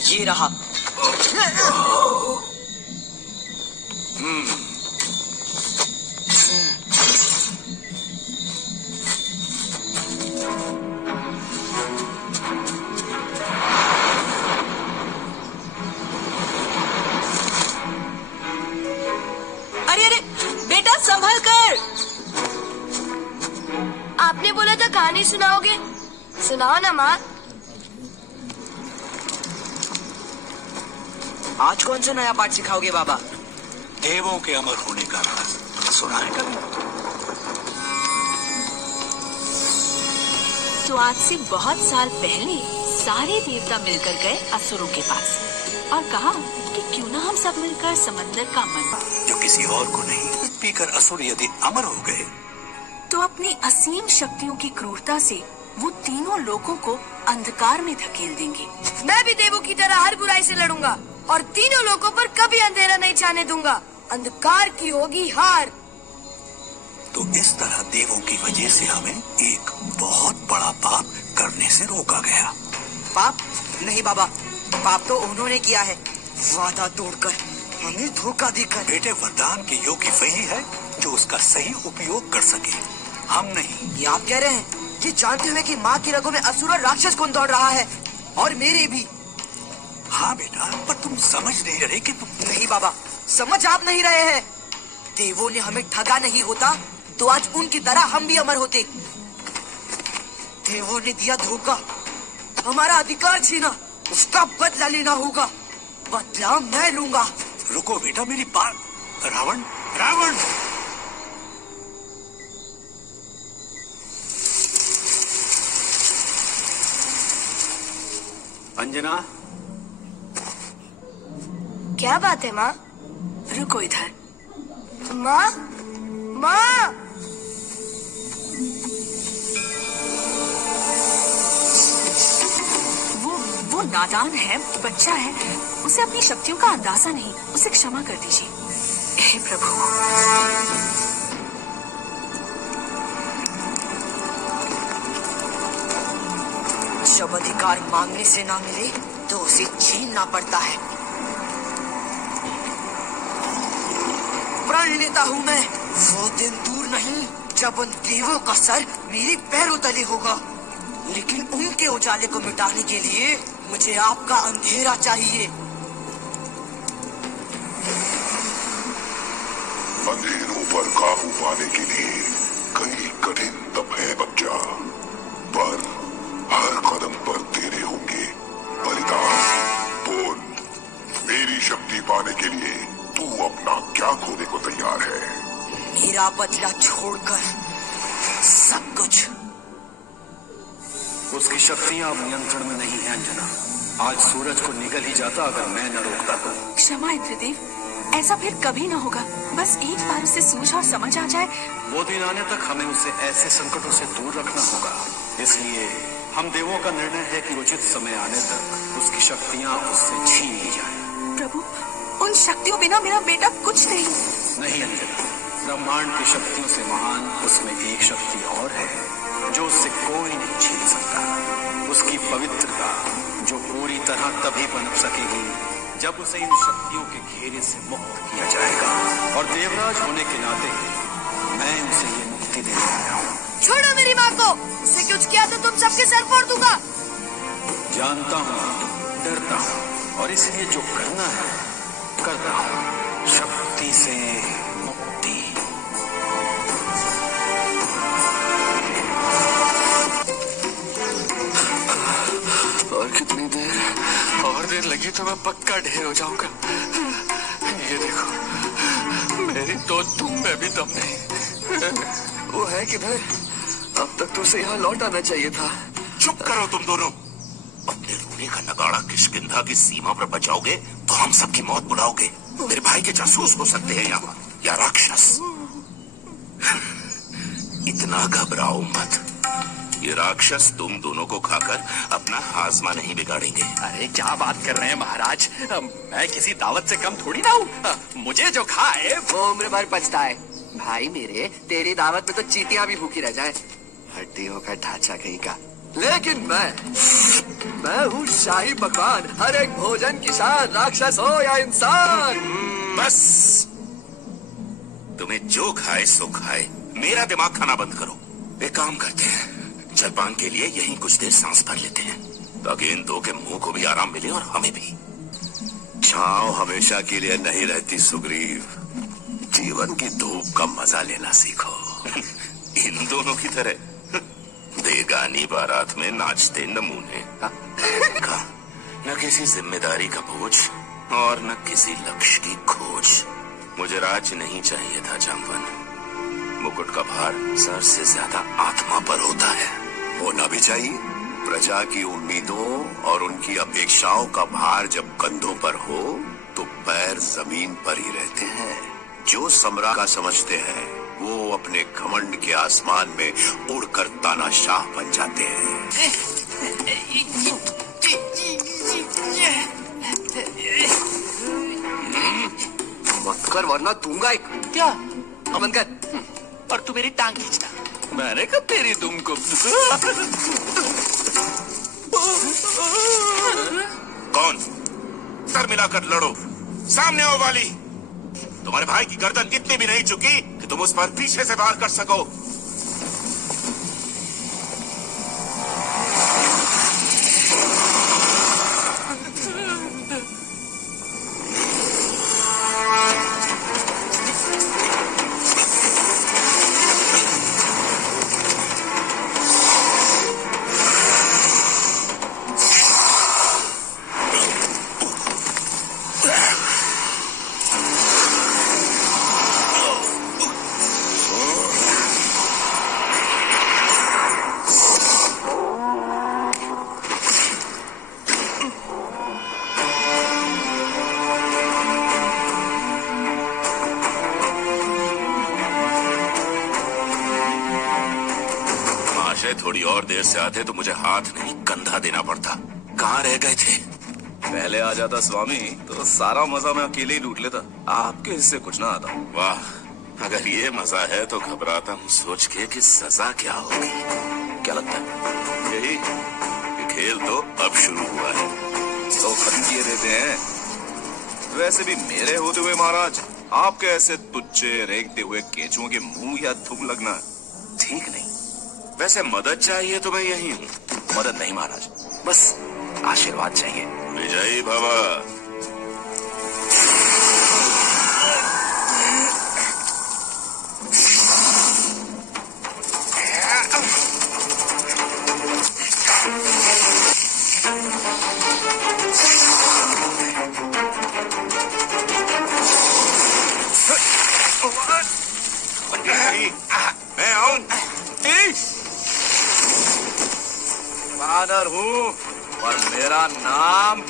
ये रहा। अरे अरे बेटा संभल कर। आपने बोला था कहानी सुनाओगे, सुनाओ ना माँ। आज कौन सा नया पाठ सिखाओगे बाबा? देवों के अमर होने का राज सुना है कभी? तो आज से बहुत साल पहले सारे देवता मिलकर गए असुरों के पास और कहा कि क्यों ना हम सब मिलकर समंदर का मन जो किसी और को नहीं पीकर असुर यदि अमर हो गए तो अपनी असीम शक्तियों की क्रूरता से वो तीनों लोगों को अंधकार में धकेल देंगे। मैं भी देवों की तरह हर बुराई से लड़ूंगा और तीनों लोगों पर कभी अंधेरा नहीं छाने दूंगा। अंधकार की होगी हार। तो इस तरह देवों की वजह से हमें एक बहुत बड़ा पाप करने से रोका गया। पाप नहीं बाबा, पाप तो उन्होंने किया है, वादा तोड़कर, हमें धोखा देकर। बेटे वरदान के योग्य वही है जो उसका सही उपयोग कर सके, हम नहीं। ये आप कह रहे हैं ये जानते हुए कि माँ की रगों में असुर और राक्षस कौन दौड़ रहा है, और मेरे भी। हाँ बेटा, पर तुम समझ नहीं रहे कि तुम नहीं बाबा, समझ आप नहीं रहे हैं। देवों ने हमें ठगा नहीं होता तो आज उनकी तरह हम भी अमर होते। देवों ने दिया धोखा, हमारा अधिकार छीना, उसका बदला लेना होगा। बदला मैं लूंगा। रुको बेटा, मेरी बात। रावण, रावण! अंजना, क्या बात है माँ? रुको इधर। माँ, माँ, वो नादान है, बच्चा है, उसे अपनी शक्तियों का अंदाजा नहीं, उसे क्षमा कर दीजिए। हे प्रभु। जब अधिकार मांगने से ना मिले तो उसे छीनना पड़ता है। प्रण लेता हूँ मैं, वो दिन दूर नहीं जब उन देवों का सर मेरे पैरों तले होगा। लेकिन उनके उजाले को मिटाने के लिए मुझे आपका अंधेरा चाहिए। अंधेरों पर काबू पाने के लिए कई कठिन तप है बच्चा, पर हर कदम पर तेरे होंगे बलिदान। बोल, मेरी शक्ति पाने के लिए तू अपना क्या खोने को तैयार है? मेरा बदला छोड़कर सब कुछ। उसकी शक्तियां अब नियंत्रण में नहीं है अंजना। आज सूरज को निगल ही जाता अगर मैं न रोकता तो। क्षमा इंद्रदेव, ऐसा फिर कभी न होगा। बस एक बार उसे सूझ और समझ आ जाए। वो दिन आने तक हमें उसे ऐसे संकटों से दूर रखना होगा। इसलिए हम देवों का निर्णय है कि उचित समय आने तक उसकी शक्तियां उससे छीन ली जाए। प्रभु, उन शक्तियों बिना मेरा बेटा कुछ नहीं। नहीं अंजना, ब्रह्मांड की शक्तियों से महान उसमें एक शक्ति और है जो उससे कोई नहीं छीन सकता। उसकी पवित्रता जो पूरी तरह तभी पनप सकेगी जब उसे इन शक्तियों के घेरे से मुक्त किया जाएगा। और देवराज होने के नाते मैं उसे ये मुक्ति देने आया हूँ। छोड़ो मेरी माँ को। उसे कुछ किया तो तुम सबके सर फोड़ दूंगा। जानता हूँ, डरता हूँ, और इसलिए जो करना है करता हूँ। शक्ति से मुक्ति। और कितनी देर और देर लगी तो मैं पक्का ढेर हो जाऊंगा। ये देखो, मेरी तो तुम में भी दम नहीं। वो है किधर? अब तक तो उसे यहाँ लौट आना चाहिए था। चुप करो तुम दोनों। अपने रोने का नगाड़ा किष्किंधा की सीमा पर बचाओगे तो हम सबकी मौत बुलाओगे। मेरे भाई के जासूस हो सकते हैं यहाँ, या राक्षस। इतना घबराओ मत, ये राक्षस तुम दोनों को खाकर अपना हाजमा नहीं बिगाड़ेंगे। अरे क्या बात कर रहे हैं महाराज? मैं किसी दावत से कम थोड़ी ना हूँ। मुझे जो खाए वो उम्र भर पछता है। भाई मेरे, तेरी दावत में तो चींटियां भी भूखी रह जाए। हड्डियों का ढांचा कहीं का। लेकिन मैं हूँ शाही पकवान, हर एक भोजन की शान, राक्षस हो या इंसान। बस, तुम्हें जो खाए सो खाए, मेरा दिमाग खाना बंद करो। एक काम करते हैं, जलपान के लिए यहीं कुछ देर सांस भर लेते हैं, ताकि इन दो के मुंह को भी आराम मिले और हमें भी। छांव हमेशा के लिए नहीं रहती सुग्रीव, जीवन की धूप का मजा लेना सीखो। इन दोनों की तरह बेगानी बारात में नाचते नमूने का, न किसी जिम्मेदारी का बोझ और न किसी लक्ष्य की खोज। मुझे राज्य नहीं चाहिए था जामवन, मुकुट का भार सर से ज्यादा आत्मा पर होता है। होना भी चाहिए। प्रजा की उम्मीदों और उनकी अपेक्षाओं का भार जब कंधों पर हो तो पैर जमीन पर ही रहते हैं। जो सम्राट का समझते हैं वो अपने घमंड के आसमान में उड़कर तानाशाह बन जाते हैं। मत कर वरना दूंगा एक। क्या? अमन कर। और तू मेरी टांग खींचना। मैंने कब तेरी दुम को। कौन? सर मिलाकर लड़ो, सामने आओ वाली। तुम्हारे भाई की गर्दन इतनी भी नहीं झुकी कि तुम उस पर पीछे से वार कर सको। थोड़ी और देर से आते तो मुझे हाथ नहीं कंधा देना पड़ता। कहाँ रह गए थे? पहले आ जाता स्वामी तो सारा मजा मैं अकेले ही लूट लेता, आपके हिस्से कुछ ना आता। वाह, अगर ये मजा है तो घबराता हूँ सोच के कि सजा क्या होगी। क्या लगता है? यही कि खेल तो अब शुरू हुआ है। तो खत्म किए देते हैं। वैसे भी मेरे होते हुए महाराज आपके ऐसे तुच्चे रेंगते हुए केचुओं के मुंह या धूप लगना ठीक नहीं। वैसे मदद चाहिए तो मैं यही हूँ। मदद नहीं महाराज, बस आशीर्वाद चाहिए। विजयी भव। मैं आऊं? वानर हूँ और मेरा नाम